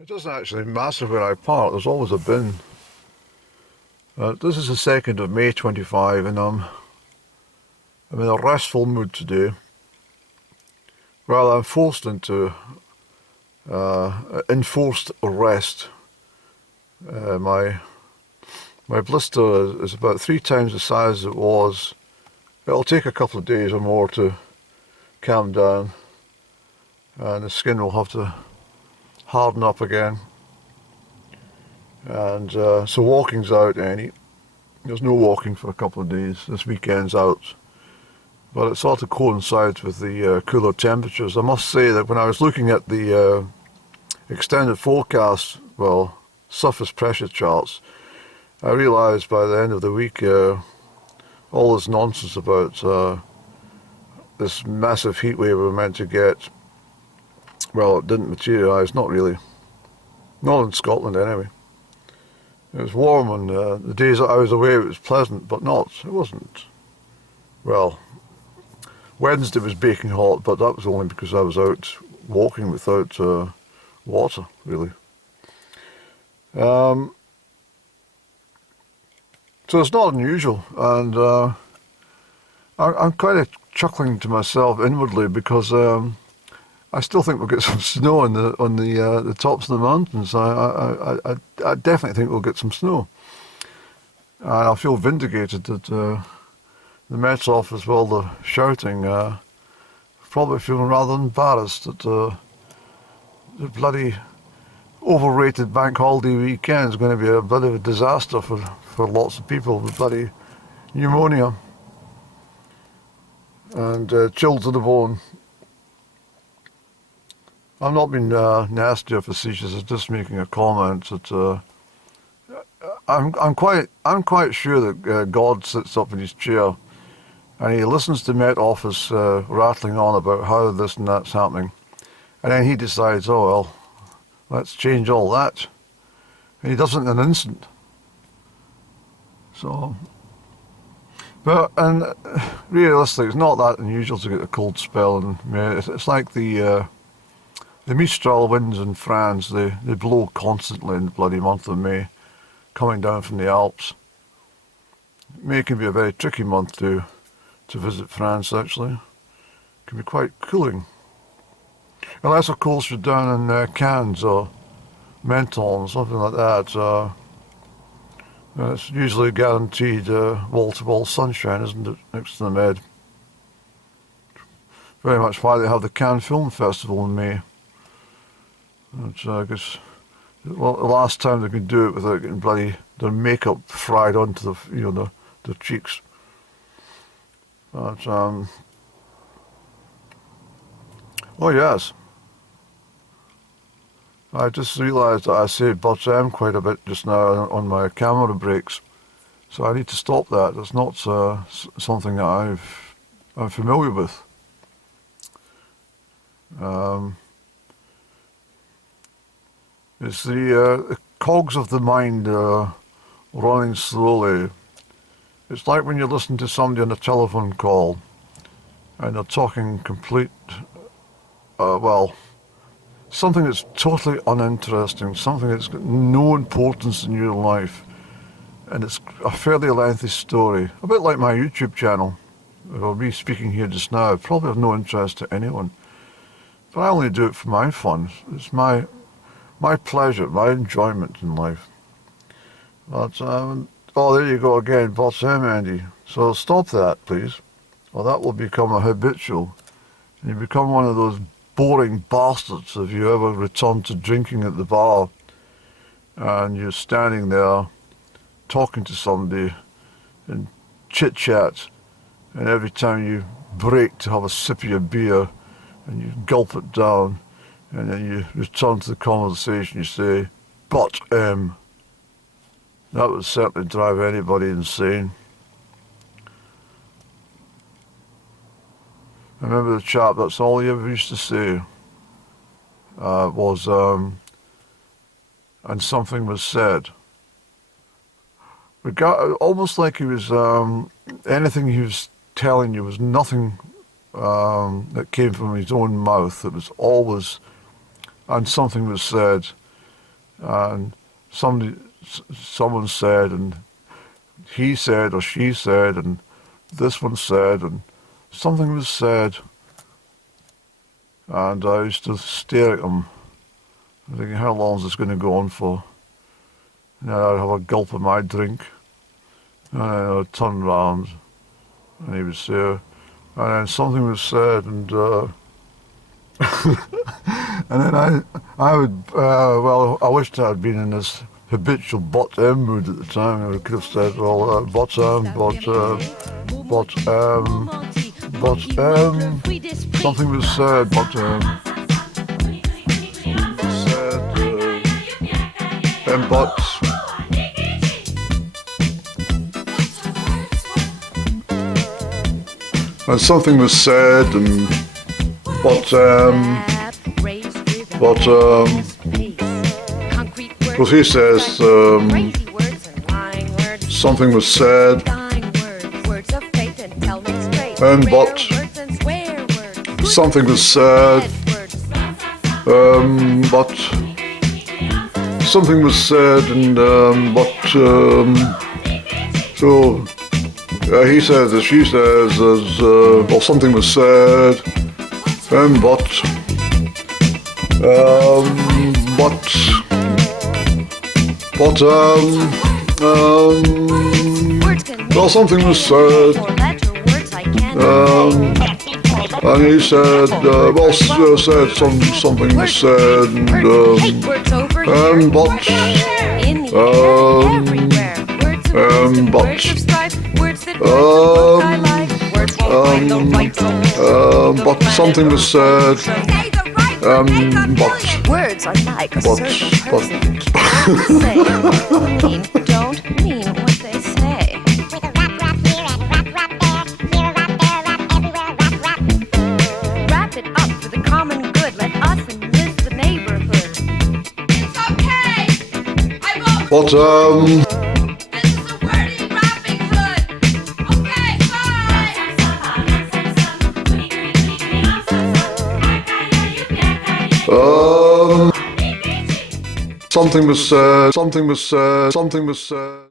It doesn't actually matter where I park, there's always a bin. This is the 2nd of May 25 and I'm in a restful mood today. Well, I'm forced into enforced rest. My blister is about 3 times the size it was. It'll take a couple of days or more to calm down, and the skin will have to harden up again. And so walking's out, Annie. There's no walking for a couple of days. This weekend's out. But it sort of coincides with the cooler temperatures. I must say that when I was looking at the extended forecast, well, surface pressure charts, I realised by the end of the week all this nonsense about this massive heat wave we're meant to get, well, it didn't materialise, not really. Not in Scotland anyway. It was warm on the days that I was away, it was pleasant, but it wasn't. Well, Wednesday was baking hot, but that was only because I was out walking without water, really. So it's not unusual, and I'm kind of chuckling to myself inwardly because I still think we'll get some snow on the tops of the mountains. I definitely think we'll get some snow, and I feel vindicated that the Met Office, well, the shouting, probably feeling rather embarrassed that the bloody overrated bank holiday weekend is going to be a bit of a disaster for lots of people with bloody pneumonia and chilled to the bone. I'm not being nasty or facetious. I'm just making a comment that I'm quite sure that God sits up in his chair and he listens to Met Office rattling on about how this and that's happening, and then he decides, oh well, let's change all that, and he does it in an instant. So, and realistically, it's not that unusual to get a cold spell, and it's like the Mistral winds in France. They blow constantly in the bloody month of May, coming down from the Alps. May can be a very tricky month to visit France, actually. It can be quite cooling. Unless, of course, you're down in Cannes or Menton, something like that. It's usually guaranteed wall-to-wall sunshine, isn't it, next to the Med? Very much why they have the Cannes Film Festival in May. Which I guess, well, the last time they could do it without getting bloody their makeup fried onto their cheeks. But oh yes, I just realised that I said "but quite a bit just now on my camera breaks, so I need to stop that. It's not something that I'm familiar with. It's the cogs of the mind running slowly. It's like when you listen to somebody on a telephone call and they're talking complete, well, something that's totally uninteresting, something that's got no importance in your life, and it's a fairly lengthy story, a bit like my YouTube channel, or me speaking here just now, probably of no interest to anyone. But I only do it for my fun. It's my pleasure, my enjoyment in life. But, oh, there you go again, but Andy. So stop that, please, or that will become a habitual, and you become one of those boring bastards if you ever return to drinking at the bar and you're standing there talking to somebody and chit-chat, and every time you break to have a sip of your beer and you gulp it down and then you return to the conversation, you say, but that would certainly drive anybody insane. I remember the chap, that's all he ever used to say, was, and something was said. Almost like he was, anything he was telling you was nothing that came from his own mouth. It was always, and something was said, and someone said, and he said or she said, and this one said, and something was said, and I used to stare at him, thinking, how long is this going to go on for? And then I'd have a gulp of my drink, and then I'd turn round, and he would say, and then something was said, and and then I would, well, I wished I'd been in this habitual bot-M mood at the time. I could have said, well, bot-M, something was said, bot-M. Said, but. And something was said, and well, he says, something was said, and but something was said, but something was said, and so he says, as she says, as well, something was said, and but well, something was said, and he said, well, said something was said, and but something was said, but words are like a certain person can't say don't mean what they say. With a rap here and rap there, here a rap there, rap everywhere, rap. Wrap it up for the common good. Let us enlist the neighborhood. It's okay. I won't. but This is a wordy rapping hood. Okay, bye. something was said, something was said, something was said.